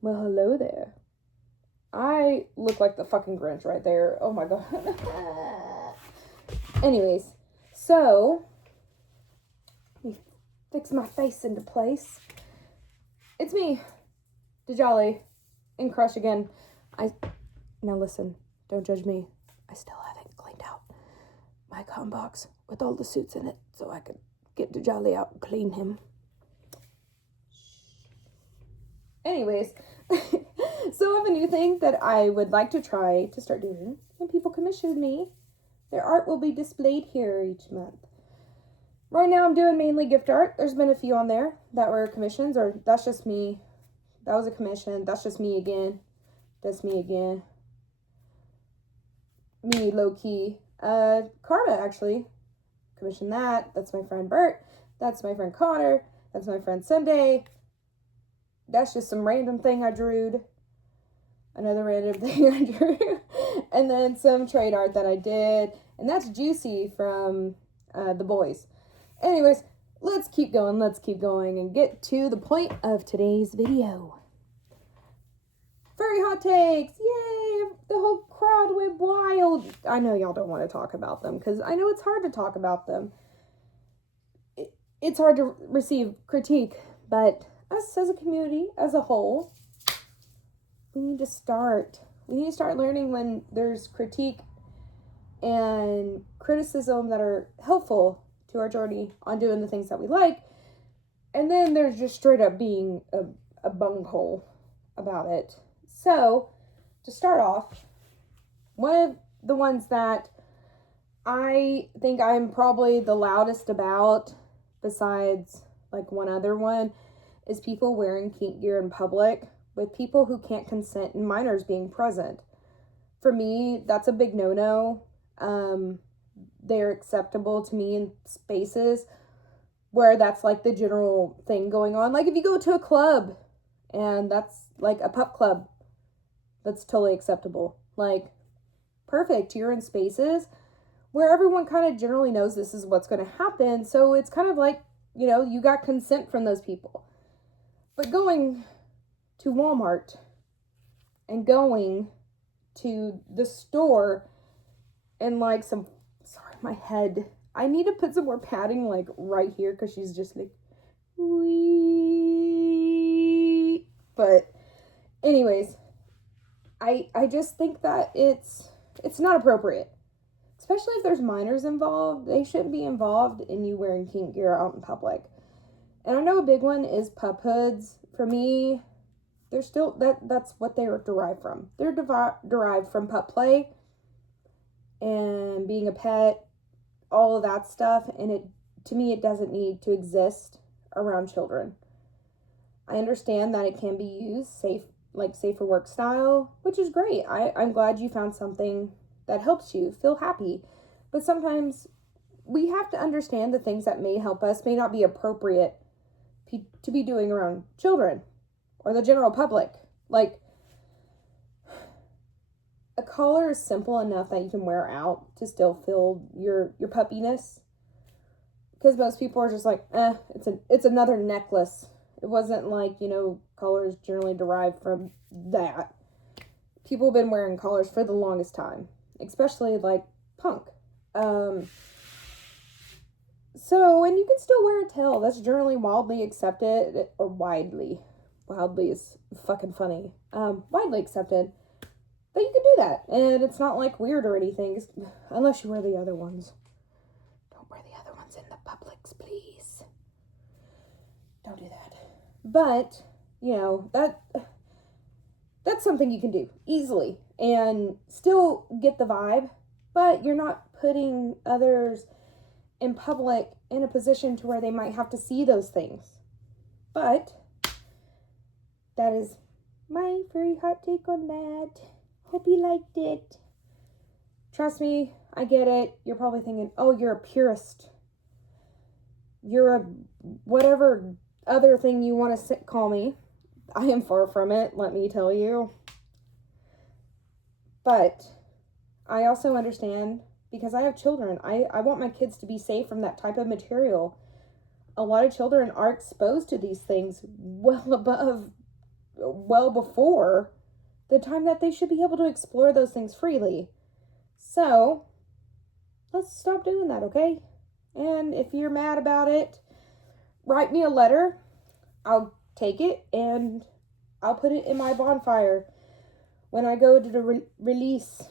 Well, hello there. I look like the fucking Grinch right there. Oh my god. Anyways, so let me fix my face into place. It's me, DeJolly, in Crush again. Now listen, don't judge me. I still haven't cleaned out my cotton box with all the suits in it, so I could get DeJolly out and clean him. Anyways, so I have a new thing that I would like to try to start doing. When people commission me, their art will be displayed here each month. Right now I'm doing mainly gift art. There's been a few on there that were commissions, or that's just me. That was a commission. That's just me again. That's me again. Me low-key. Karma actually commissioned that. That's my friend Bert. That's my friend Connor. That's my friend Sunday. That's just some random thing I drew. Another random thing I drew. And then some trade art that I did. And that's Juicy from The Boys. Anyways, let's keep going and get to the point of today's video. Furry hot takes! Yay! The whole crowd went wild. I know y'all don't want to talk about them because I know it's hard to talk about them. It's hard to receive critique, but us as a community, as a whole, we need to start learning when there's critique and criticism that are helpful to our journey on doing the things that we like, and then there's just straight up being a bunghole about it. So, to start off, one of the ones that I think I'm probably the loudest about, besides like one other one, is people wearing kink gear in public with people who can't consent and minors being present. For me, that's a big no-no. They're acceptable to me in spaces where that's like the general thing going on. Like if you go to a club and that's like a pup club, that's totally acceptable. Like, perfect. You're in spaces where everyone kind of generally knows this is what's going to happen. So it's kind of like, you got consent from those people. But going to Walmart and going to the store and like my head. I need to put some more padding like right here because she's just like, wee. But anyways, I just think that it's not appropriate. Especially if there's minors involved. They shouldn't be involved in you wearing kink gear out in public. And I know a big one is pup hoods. For me, they're still, that's what they are derived from. They're derived from pup play and being a pet, all of that stuff. And to me, it doesn't need to exist around children. I understand that it can be used safer work style, which is great. I'm glad you found something that helps you feel happy. But sometimes we have to understand the things that may help us may not be appropriate to be doing around children or the general public. Like, a collar is simple enough that you can wear out to still feel your puppiness. Because most people are just like, it's another necklace. It wasn't like, collars generally derived from that. People have been wearing collars for the longest time, especially like punk. So, and you can still wear a tail. That's generally wildly accepted, or wildly is fucking funny. Widely accepted that you can do that, and it's not like weird or anything, unless you wear the other ones. Don't wear the other ones in the publics, please. Don't do that. But, that's something you can do easily and still get the vibe, but you're not putting others in public in a position to where they might have to see those things. But that is my very hot take on that. Hope you liked it. Trust me, I get it. You're probably thinking, oh, you're a purist. You're a whatever other thing you want to call me. I am far from it, let me tell you. But I also understand, because I have children, I want my kids to be safe from that type of material. A lot of children are exposed to these things well above well before the time that they should be able to explore those things freely. So, let's stop doing that, okay? And if you're mad about it, write me a letter. I'll take it and I'll put it in my bonfire when I go to release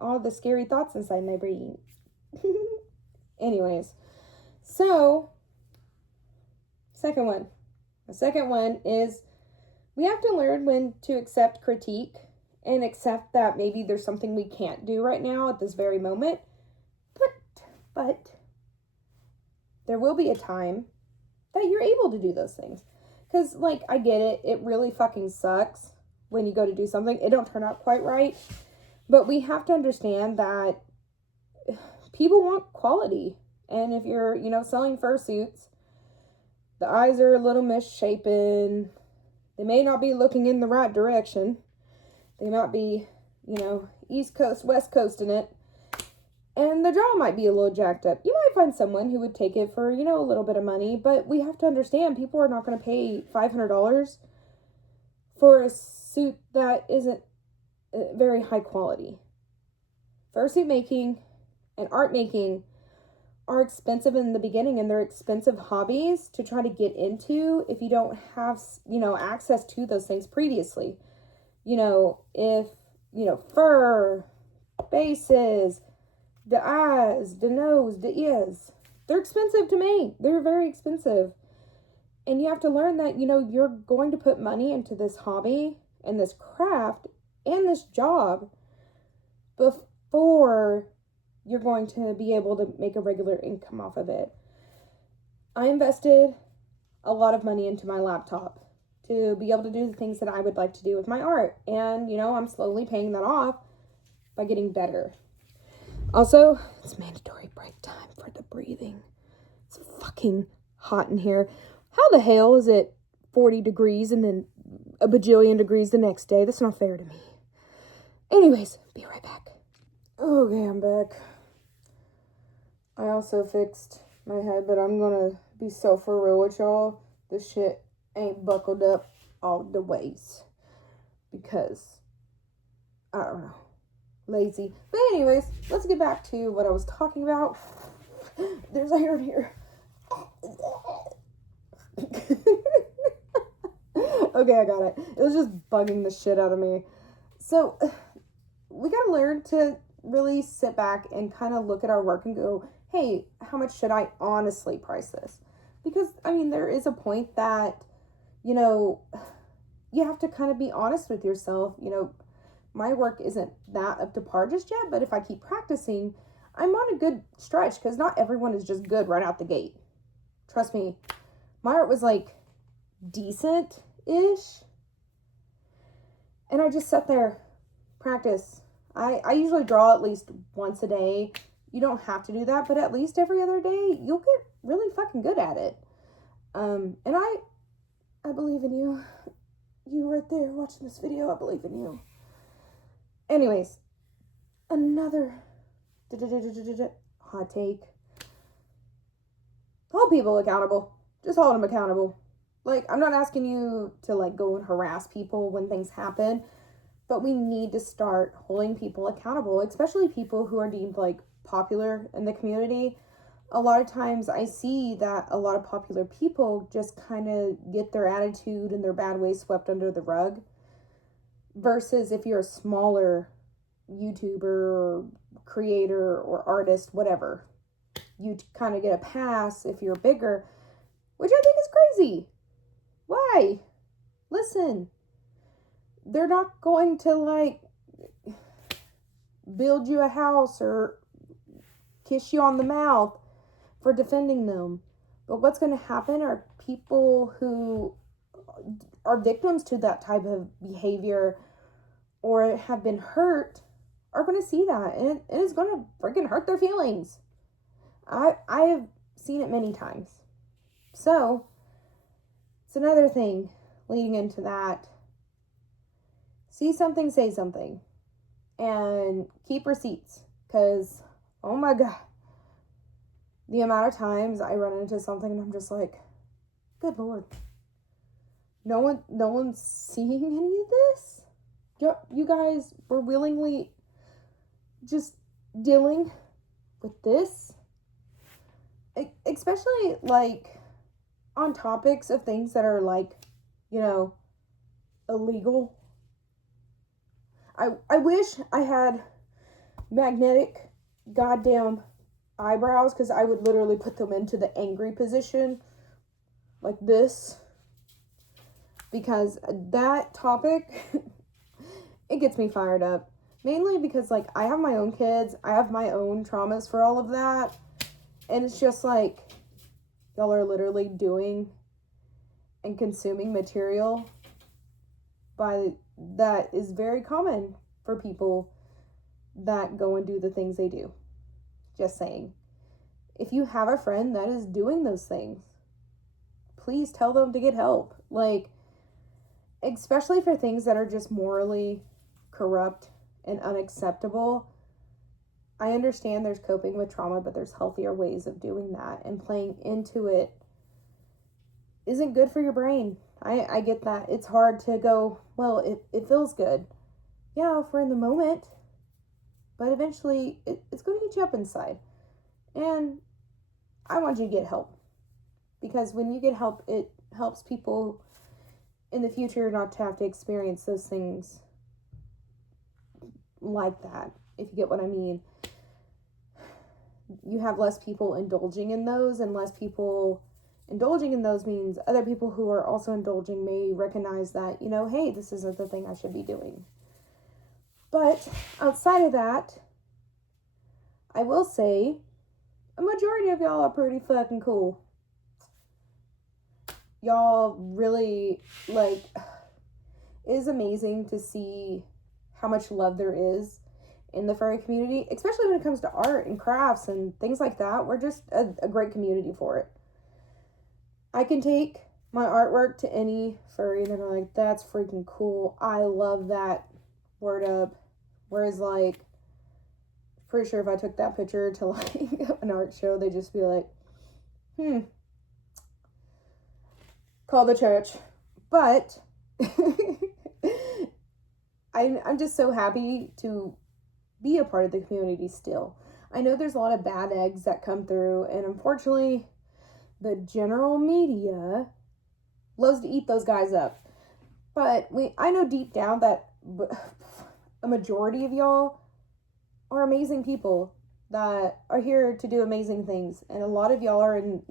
all the scary thoughts inside my brain. Anyways, so, second one. The second one is we have to learn when to accept critique and accept that maybe there's something we can't do right now at this very moment. But there will be a time that you're able to do those things. Because, like, I get it. It really fucking sucks when you go to do something. It don't turn out quite right. But we have to understand that people want quality. And if you're, selling fursuits, the eyes are a little misshapen. They may not be looking in the right direction. They might be, East Coast, West Coast in it. And the jaw might be a little jacked up. You might find someone who would take it for, a little bit of money. But we have to understand people are not going to pay $500 for a suit that isn't very high quality. Fursuit making and art making are expensive in the beginning, and they're expensive hobbies to try to get into if you don't have, access to those things previously. If, fur, bases, the eyes, the nose, the ears, they're expensive to make. They're very expensive. And you have to learn that, you're going to put money into this hobby and this craft and this job before you're going to be able to make a regular income off of it. I invested a lot of money into my laptop to be able to do the things that I would like to do with my art. And, I'm slowly paying that off by getting better. Also, it's mandatory break time for the breathing. It's fucking hot in here. How the hell is it 40 degrees and then a bajillion degrees the next day? That's not fair to me. Anyways, be right back. Okay, I'm back. I also fixed my head, but I'm gonna be so for real with y'all. This shit ain't buckled up all the ways. Because, I don't know. Lazy. But anyways, let's get back to what I was talking about. There's air in here. Okay, I got it. It was just bugging the shit out of me. So, we gotta learn to really sit back and kind of look at our work and go, hey, how much should I honestly price this? Because, there is a point that, you have to kind of be honest with yourself. My work isn't that up to par just yet, but if I keep practicing, I'm on a good stretch because not everyone is just good right out the gate. Trust me, my art was decent-ish. And I just sat there, practice. I usually draw at least once a day. You don't have to do that, but at least every other day, you'll get really fucking good at it. And I believe in you. You right there watching this video, I believe in you. Anyways, another hot take. Hold people accountable. Just hold them accountable. I'm not asking you to, go and harass people when things happen, but we need to start holding people accountable, especially people who are deemed, popular in the community. A lot of times I see that a lot of popular people just kind of get their attitude and their bad ways swept under the rug. Versus if you're a smaller YouTuber or creator or artist, whatever, you kind of get a pass if you're bigger, which I think is crazy. Why? Listen, they're not going to build you a house or kiss you on the mouth for defending them. But what's going to happen are people who are victims to that type of behavior or have been hurt are going to see that, and it is going to freaking hurt their feelings. I have seen it many times. So it's another thing leading into that. See something, say something, and keep receipts, because oh my god, the amount of times I run into something and I'm just like, good lord, No one's seeing any of this. You guys were willingly just dealing with this, especially like on topics of things that are like, illegal. I wish I had magnetic goddamn eyebrows, because I would literally put them into the angry position like this, because that topic it gets me fired up, mainly because like I have my own kids, I have my own traumas for all of that, and it's just like y'all are literally doing and consuming material that is very common for people that go and do the things they do. Just saying. If you have a friend that is doing those things, please tell them to get help. Like, especially for things that are just morally corrupt and unacceptable. I understand there's coping with trauma, but there's healthier ways of doing that, and playing into it isn't good for your brain. I get that. It's hard to go, well, it feels good. Yeah, for in the moment. But eventually, it's going to eat you up inside. And I want you to get help. Because when you get help, it helps people in the future not to have to experience those things like that, if you get what I mean. You have less people indulging in those, and less people indulging in those means other people who are also indulging may recognize that, hey, this isn't the thing I should be doing. But outside of that, I will say a majority of y'all are pretty fucking cool. Y'all really, like, it is amazing to see how much love there is in the furry community, especially when it comes to art and crafts and things like that. We're just a great community for it. I can take my artwork to any furry and they're like, that's freaking cool. I love that. Word up. Whereas, like, pretty sure if I took that picture to, like, an art show, they'd just be like, call the church. But I'm just so happy to be a part of the community still. I know there's a lot of bad eggs that come through, and unfortunately, the general media loves to eat those guys up. But I know deep down that a majority of y'all are amazing people that are here to do amazing things. And a lot of y'all are in,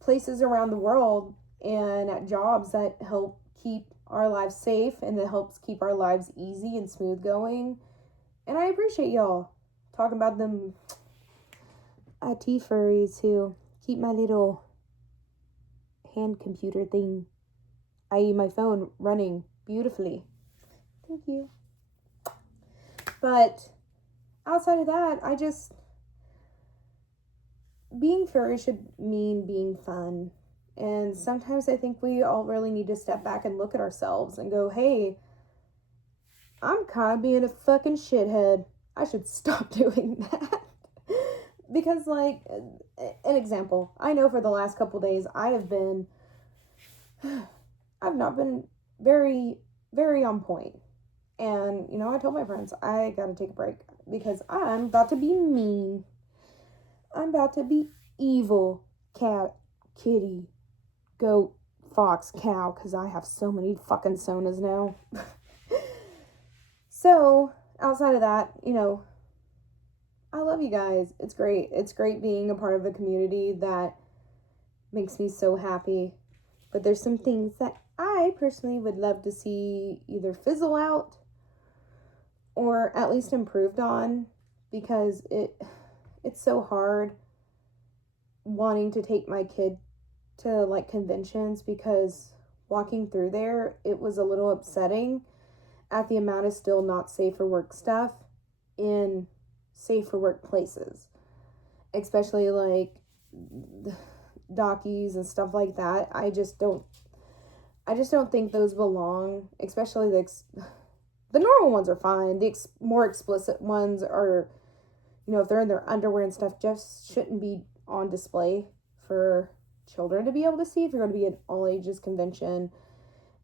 places around the world and at jobs that help keep our lives safe, and that helps keep our lives easy and smooth going. And I appreciate y'all talking about them IT furries who keep my little hand computer thing, i.e. my phone, running beautifully. Thank you. But outside of that, being furry should mean being fun. And sometimes I think we all really need to step back and look at ourselves and go, hey, I'm kind of being a fucking shithead. I should stop doing that. Because, like, an example, I know for the last couple days I've not been very, very on point. And, I told my friends, I gotta take a break because I'm about to be mean. I'm about to be evil. Cat, kitty, goat, fox, cow, because I have so many fucking sonas now. So, outside of that, I love you guys. It's great. It's great being a part of a community that makes me so happy. But there's some things that I personally would love to see either fizzle out or at least improved on, because it's so hard wanting to take my kid to, like, conventions, because walking through there, it was a little upsetting at the amount of still not safe for work stuff in safe for work places, especially like dockies and stuff like that. I just don't think those belong, especially the normal ones are fine. The more explicit ones are, if they're in their underwear and stuff, just shouldn't be on display for children to be able to see if you're going to be an all ages convention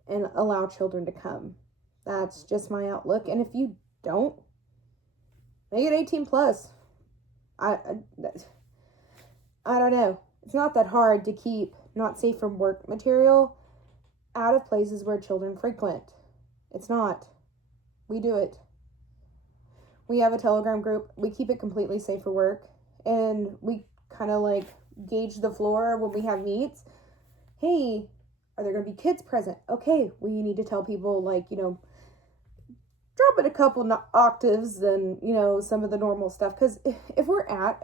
and allow children to come. That's just my outlook. And if you don't, make it 18 plus. I don't know. It's not that hard to keep not safe from work material out of places where children frequent. It's not. We do it. We have a Telegram group. We keep it completely safe for work. And we kind of like gauge the floor when we have meets. Hey, are there going to be kids present? Okay, we need to tell people, like, you know, drop it a couple octaves than, you know, some of the normal stuff. Because if we're at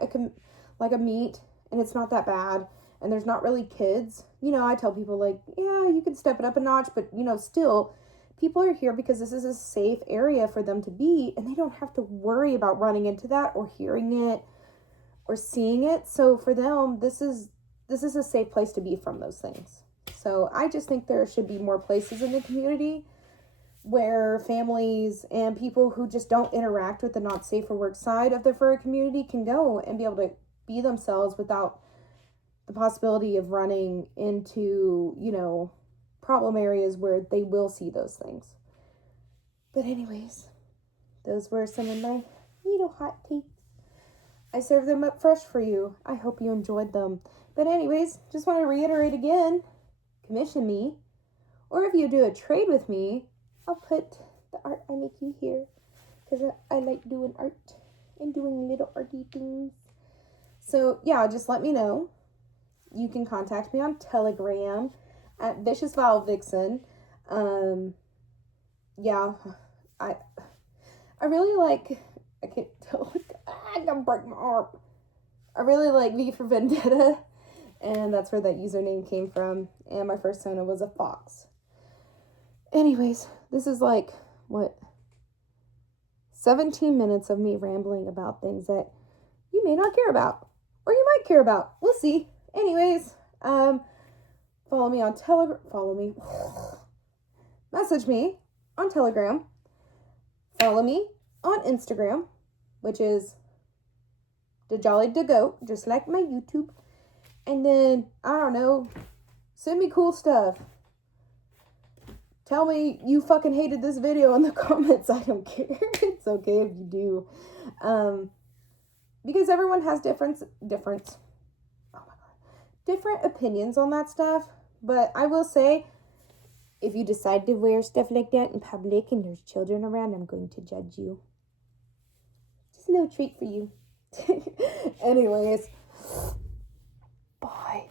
a meet and it's not that bad and there's not really kids, you know, I tell people, like, yeah, you can step it up a notch, but, you know, still, people are here because this is a safe area for them to be, and they don't have to worry about running into that or hearing it or seeing it. So for them, this is a safe place to be from those things. So I just think there should be more places in the community where families and people who just don't interact with the not safe for work side of the furry community can go and be able to be themselves without the possibility of running into, you know, problem areas where they will see those things. But anyways, those were some of my little hot takes. I served them up fresh for you. I hope you enjoyed them. But anyways, just want to reiterate again, commission me, or if you do a trade with me, I'll put the art I make you here, because I like doing art and doing little arty things. So yeah, just let me know. You can contact me on Telegram at Vicious Vile Vixen. Yeah, I really like, I can't tell, I'm gonna break my arm. I really like V for Vendetta, and that's where that username came from, and my first persona was a fox. Anyways, this is like, 17 minutes of me rambling about things that you may not care about, or you might care about. We'll see. Anyways, follow me on Telegram, message me on Telegram, follow me on Instagram, which is the Jolly Da Goat, just like my YouTube, and then, I don't know, send me cool stuff. Tell me you fucking hated this video in the comments. I don't care. It's okay if you do. Because everyone has different opinions on that stuff. But I will say, if you decide to wear stuff like that in public and there's children around, I'm going to judge you. Just a little treat for you. Anyways, bye.